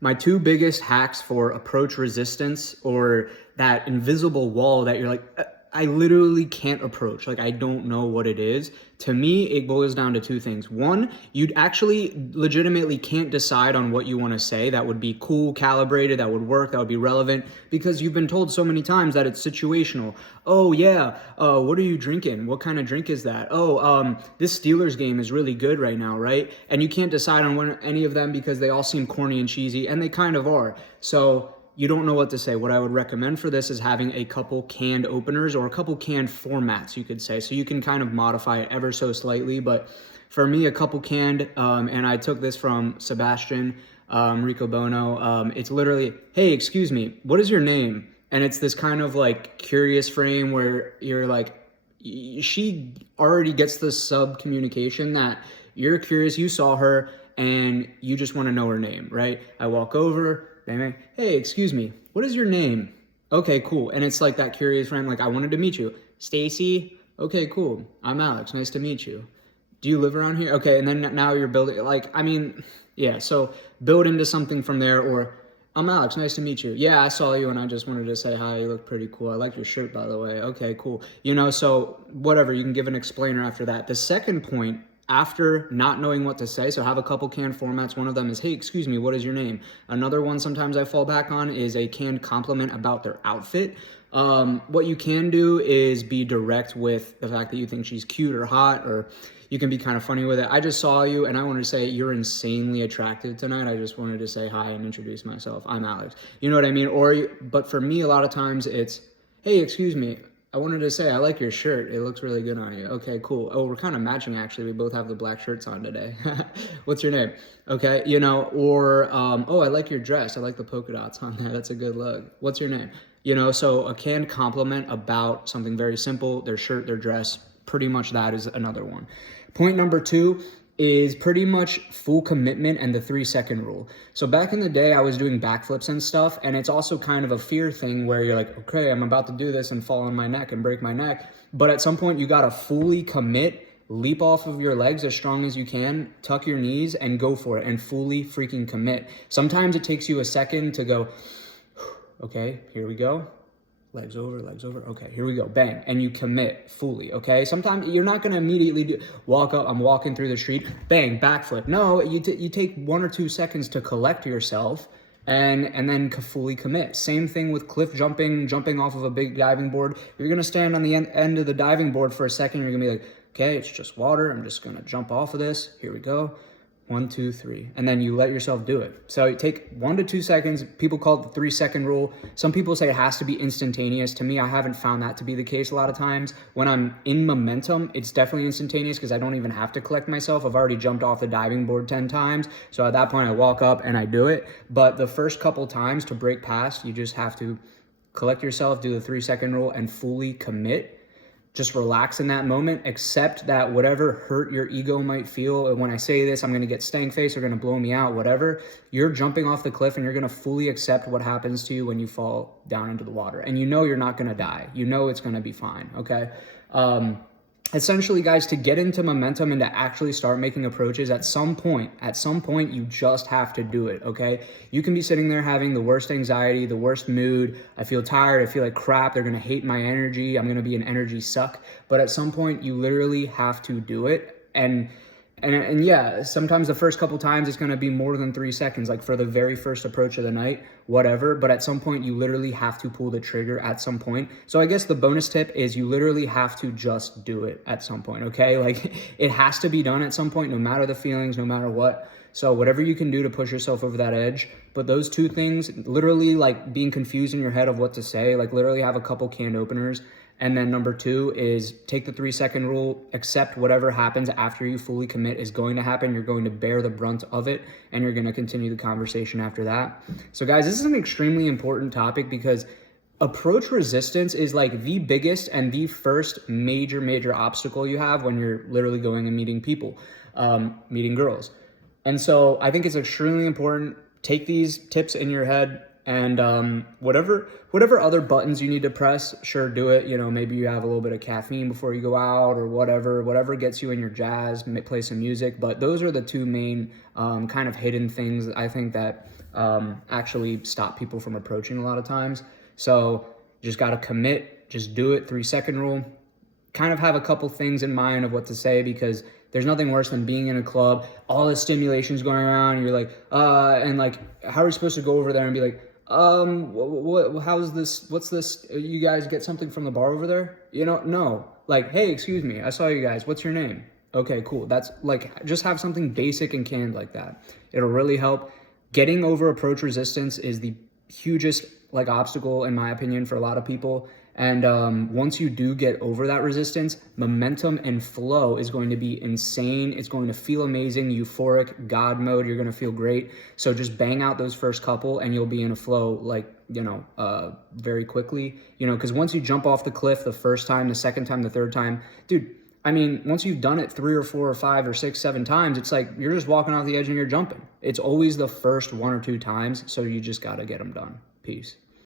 My two biggest hacks for approach resistance, or that invisible wall that you're like, I literally can't approach. Like, I don't know what it is. To me, it boils down to two things. One, you actually legitimately can't decide on what you want to say that would be cool, calibrated, that would work, that would be relevant, because you've been told so many times that it's situational. Oh, yeah, what are you drinking? What kind of drink is that? Oh, this Steelers game is really good right now, right? And you can't decide on any of them because they all seem corny and cheesy, and they kind of are. So you don't know what to say. What I would recommend for this is having a couple canned openers or a couple canned formats, you could say. So you can kind of modify it ever so slightly. But for me, a couple canned, and I took this from Sebastian Riccobono. It's literally, hey, excuse me, what is your name? And it's this kind of like curious frame where you're like, she already gets the sub communication that you're curious, you saw her, and you just want to know her name, right? I walk over, hey, excuse me, what is your name? Okay, cool. And it's like that curious friend, like, I wanted to meet you. Stacy? Okay, cool. I'm Alex. Nice to meet you. Do you live around here? Okay, and then now you're building, like, I mean, yeah, so build into something from there. Or, I'm Alex. Nice to meet you. Yeah, I saw you and I just wanted to say hi. You look pretty cool. I like your shirt, by the way. Okay, cool. So whatever, you can give an explainer after that. The second point, after not knowing what to say, so have a couple canned formats. One of them is, hey, excuse me, what is your name? Another one sometimes I fall back on is a canned compliment about their outfit. What you can do is be direct with the fact that you think she's cute or hot, or you can be kind of funny with it. I just saw you and I wanted to say you're insanely attractive tonight. I just wanted to say hi and introduce myself. I'm Alex. You know what I mean? But for me, a lot of times it's, hey, excuse me, I wanted to say, I like your shirt. It looks really good on you. Okay, cool. Oh, we're kind of matching, actually. We both have the black shirts on today. What's your name? Okay, or, oh, I like your dress. I like the polka dots on there. That's a good look. What's your name? So a canned compliment about something very simple, their shirt, their dress, pretty much that is another one. Point number two is pretty much full commitment and the 3-second rule. So back in the day, I was doing backflips and stuff, and it's also kind of a fear thing where you're like, okay, I'm about to do this and fall on my neck and break my neck. But at some point, you gotta fully commit, leap off of your legs as strong as you can, tuck your knees, and go for it, and fully freaking commit. Sometimes it takes you a second to go, okay, here we go. Legs over, okay, here we go, bang, and you commit fully, okay? Sometimes you're not gonna immediately walk up, I'm walking through the street, bang, backflip. No, you take 1 or 2 seconds to collect yourself and then fully commit. Same thing with cliff jumping off of a big diving board. You're gonna stand on the end of the diving board for a second, you're gonna be like, okay, it's just water, I'm just gonna jump off of this, here we go. 1, 2, 3, and then you let yourself do it. So you take 1 to 2 seconds. People call it the 3-second rule. Some people say it has to be instantaneous. To me, I haven't found that to be the case a lot of times. When I'm in momentum, it's definitely instantaneous because I don't even have to collect myself. I've already jumped off the diving board 10 times. So at that point, I walk up and I do it. But the first couple times to break past, you just have to collect yourself, do the 3-second rule, and fully commit. Just relax in that moment, accept that whatever hurt your ego might feel, and when I say this, I'm gonna get stank face, or gonna blow me out, whatever, you're jumping off the cliff and you're gonna fully accept what happens to you when you fall down into the water. And you're not gonna die. It's gonna be fine, okay? Essentially, guys, to get into momentum and to actually start making approaches, at some point, you just have to do it, okay? You can be sitting there having the worst anxiety, the worst mood. I feel tired. I feel like crap. They're going to hate my energy. I'm going to be an energy suck. But at some point, you literally have to do it. And yeah, sometimes the first couple times it's going to be more than 3 seconds, like for the very first approach of the night, whatever. But at some point, you literally have to pull the trigger at some point. So I guess the bonus tip is you literally have to just do it at some point, okay? Like it has to be done at some point, no matter the feelings, no matter what. So whatever you can do to push yourself over that edge. But those two things, literally like being confused in your head of what to say, like literally have a couple canned openers. And then number two is take the 3-second rule, accept whatever happens after you fully commit is going to happen. You're going to bear the brunt of it, and you're going to continue the conversation after that. So guys, this is an extremely important topic because approach resistance is like the biggest and the first major obstacle you have when you're literally going and meeting people, meeting girls. And so I think it's extremely important. Take these tips in your head And whatever other buttons you need to press, sure, do it. Maybe you have a little bit of caffeine before you go out or whatever gets you in your jazz, play some music. But those are the two main kind of hidden things I think that actually stop people from approaching a lot of times. So just got to commit, just do it. 3-second rule. Kind of have a couple things in mind of what to say, because there's nothing worse than being in a club, all the stimulation's going around, and you're like, and like, how are we supposed to go over there and be like, how's this, what's this, you guys get something from the bar over there? No. Like, hey, excuse me, I saw you guys, what's your name? Okay, cool. That's like, just have something basic and canned like that. It'll really help. Getting over approach resistance is the hugest like obstacle, in my opinion, for a lot of people. And once you do get over that resistance, momentum and flow is going to be insane. It's going to feel amazing, euphoric, God mode. You're going to feel great. So just bang out those first couple and you'll be in a flow like, very quickly, because once you jump off the cliff the first time, the second time, the third time, dude, I mean, once you've done it 3 or 4 or 5 or 6, 7 times, it's like you're just walking off the edge and you're jumping. It's always the first 1 or 2 times. So you just got to get them done. Peace.